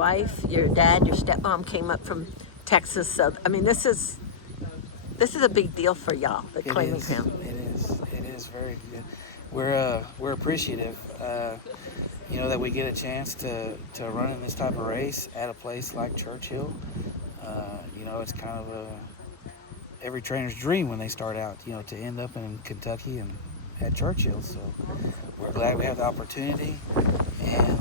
wife, your dad, your stepmom came up from Texas. So I mean, this is a big deal for y'all, the Claiming Crown. It is very good. We're appreciative, that we get a chance to run in this type of race at a place like Churchill. It's kind of every trainer's dream when they start out, to end up in Kentucky and at Churchill. So we're glad we have the opportunity. And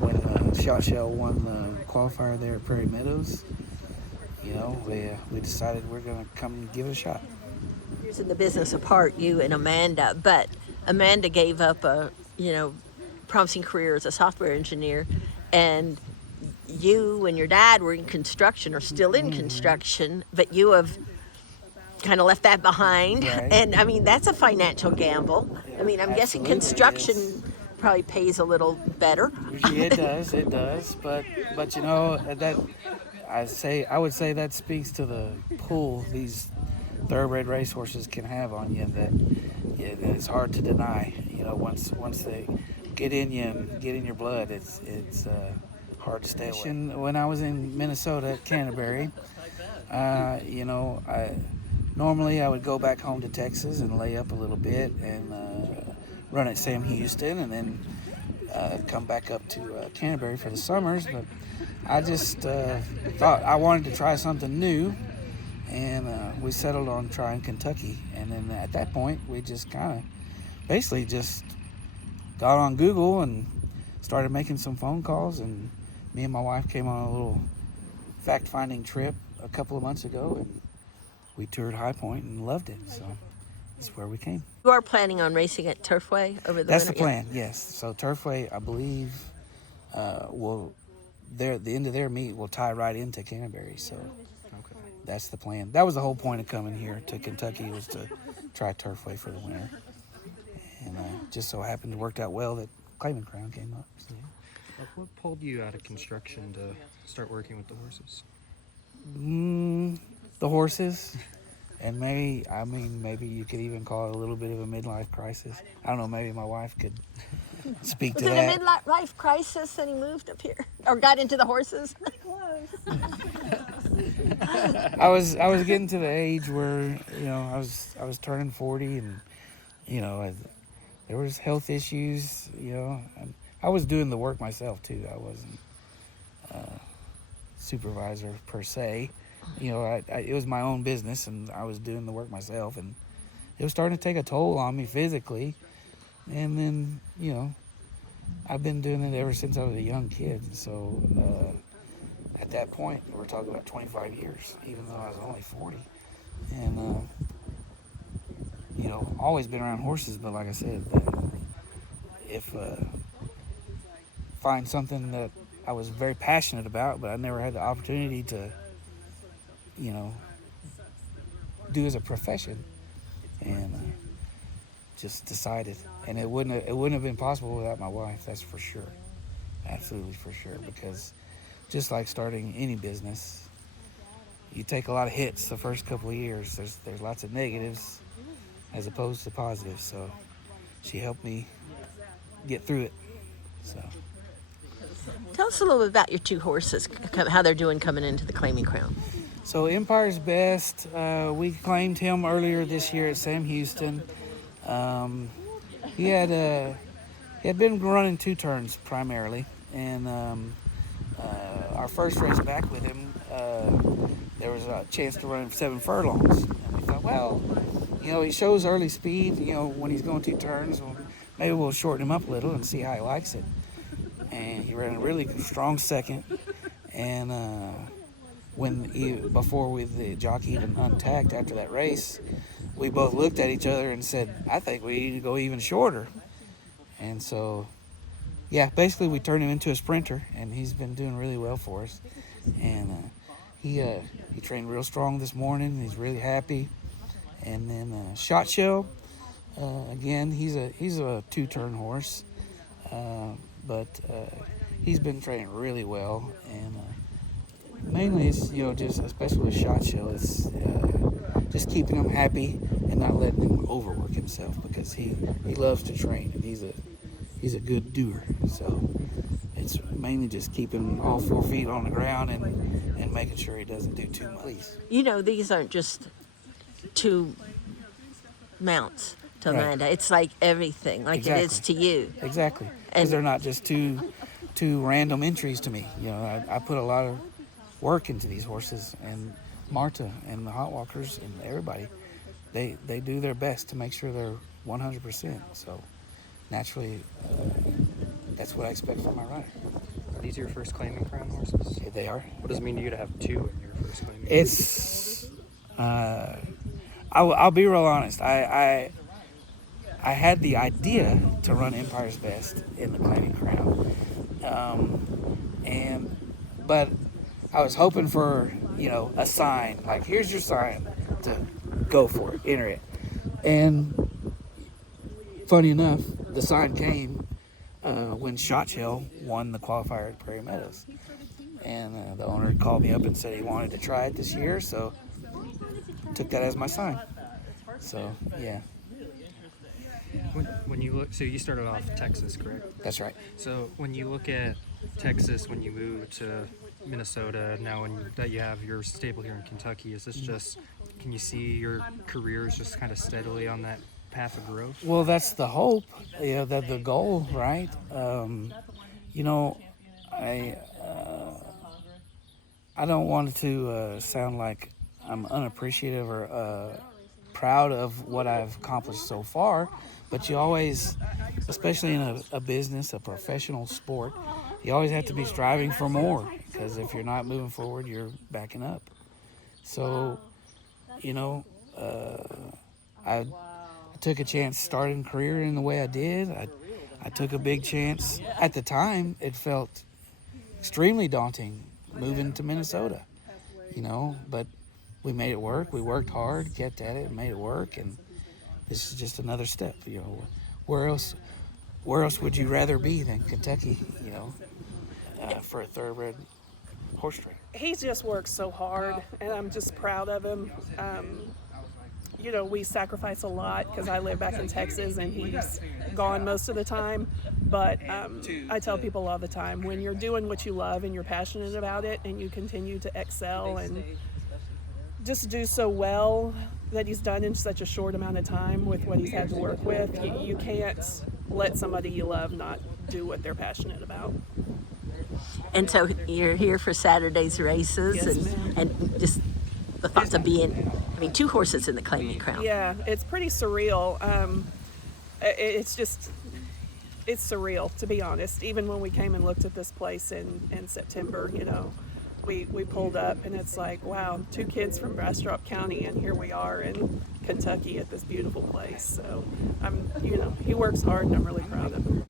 when Shot Shell won the qualifier there at Prairie Meadows, we decided we're going to come and give it a shot. Here's in the business apart, you and Amanda, but Amanda gave up a promising career as a software engineer, and you and your dad were in construction or still in construction, but you have kind of left that behind. Right. And I mean, that's a financial gamble. I mean, I'm guessing construction probably pays a little better. It does. But that I would say that speaks to the pull these thoroughbred racehorses can have on you that it's hard to deny. Once they get in you and get in your blood, it's hard to stay away. When I was in Minnesota at Canterbury, normally I would go back home to Texas and lay up a little bit and run at Sam Houston, and then come back up to Canterbury for the summers. But I just thought I wanted to try something new, and we settled on trying Kentucky. And then at that point, we just kind of basically just got on Google and started making some phone calls, and me and my wife came on a little fact-finding trip a couple of months ago, and we toured High Point and loved it. So that's where we came. You are planning on racing at Turfway over the winter? That's the plan, yes. So Turfway, I believe, the end of their meet will tie right into Canterbury. So that's the plan. That was the whole point of coming here to Kentucky, was to try Turfway for the winter. And just so happened it worked out well that Claiming Crown came up. So. What pulled you out of construction to start working with the horses? The horses, and maybe you could even call it a little bit of a midlife crisis. I don't know, maybe my wife could speak to that. Was it a midlife crisis that he moved up here or got into the horses? I was getting to the age where I was turning 40, and there was health issues, and I was doing the work myself too. I wasn't supervisor per se. It was my own business, and I was doing the work myself, and it was starting to take a toll on me physically. And then, I've been doing it ever since I was a young kid. So at that point, we're talking about 25 years, even though I was only 40. And, always been around horses, but like I said, if find something that I was very passionate about, but I never had the opportunity to, do as a profession, and just decided. And it wouldn't have been possible without my wife, that's for sure. Absolutely for sure, because just like starting any business, you take a lot of hits the first couple of years. There's lots of negatives as opposed to positives, so she helped me get through it. So. Tell us a little bit about your two horses, how they're doing coming into the Claiming Crown. So Empire's Best, we claimed him earlier this year at Sam Houston. He had been running 2 turns primarily, and our first race back with him, there was a chance to run 7 furlongs. And we thought, well, he shows early speed, when he's going 2 turns, well, maybe we'll shorten him up a little and see how he likes it. And he ran a really strong second, and before the jockey even untacked after that race, we both looked at each other and said, I think we need to go even shorter. And so, basically we turned him into a sprinter, and he's been doing really well for us. And he trained real strong this morning. He's really happy. And then Shot Shell, again, he's a 2-turn horse, but he's been training really well. And mainly it's just, especially with Shot Shell, it's just keeping him happy and not letting him overwork himself, because he loves to train, and he's a good doer. So it's mainly just keeping all 4 feet on the ground and making sure he doesn't do too much. You know, these aren't just two mounts to Right. Amanda. It's like everything, like it is to Exactly. you. Exactly, And- because they're not just two random entries to me. You know, I put a lot of work into these horses, and Marta and the hot walkers and everybody, they do their best to make sure they're 100%. So naturally, that's what I expect from my rider. Are these your first claiming crown horses? Yeah, they are. What does it mean to you to have two in your first claiming? It's I'll be real honest. I had the idea to run Empire's Best in the Claiming Crown, but I was hoping for a sign, like here's your sign to go for it, enter it. And funny enough, the sign came when Shot Shell won the qualifier at Prairie Meadows, and the owner called me up and said he wanted to try it this year, so took that as my sign. So yeah, When you look, so you started off Texas, correct? that's right. So when you look at Texas, when you move to Minnesota, now that you have your stable here in Kentucky, is this just, can you see your careers just kind of steadily on that path of growth? Well, that's the hope, that the goal, right? I don't want it to sound like I'm unappreciative or proud of what I've accomplished so far, but you always, especially in a business, a professional sport, you always have to be striving for more, because if you're not moving forward, you're backing up. So, I took a chance starting a career in the way I did. I took a big chance. At the time, it felt extremely daunting moving to Minnesota, but we made it work. We worked hard, kept at it, and made it work, and this is just another step. Where else would you rather be than Kentucky, for a thoroughbred horse trainer? He just works so hard, and I'm just proud of him. We sacrifice a lot because I live back in Texas and he's gone most of the time. But I tell people all the time, when you're doing what you love and you're passionate about it and you continue to excel and just do so well that he's done in such a short amount of time with what he's had to work with, you can't let somebody you love not do what they're passionate about. And so you're here for Saturday's races, Yes, ma'am. and just the thoughts of being, two horses in the Claiming Crown. Yeah, it's pretty surreal. It's surreal, to be honest. Even when we came and looked at this place in September, we pulled up and it's like, wow, 2 kids from Bastrop County, and here we are in Kentucky at this beautiful place. So he works hard, and I'm really proud of him.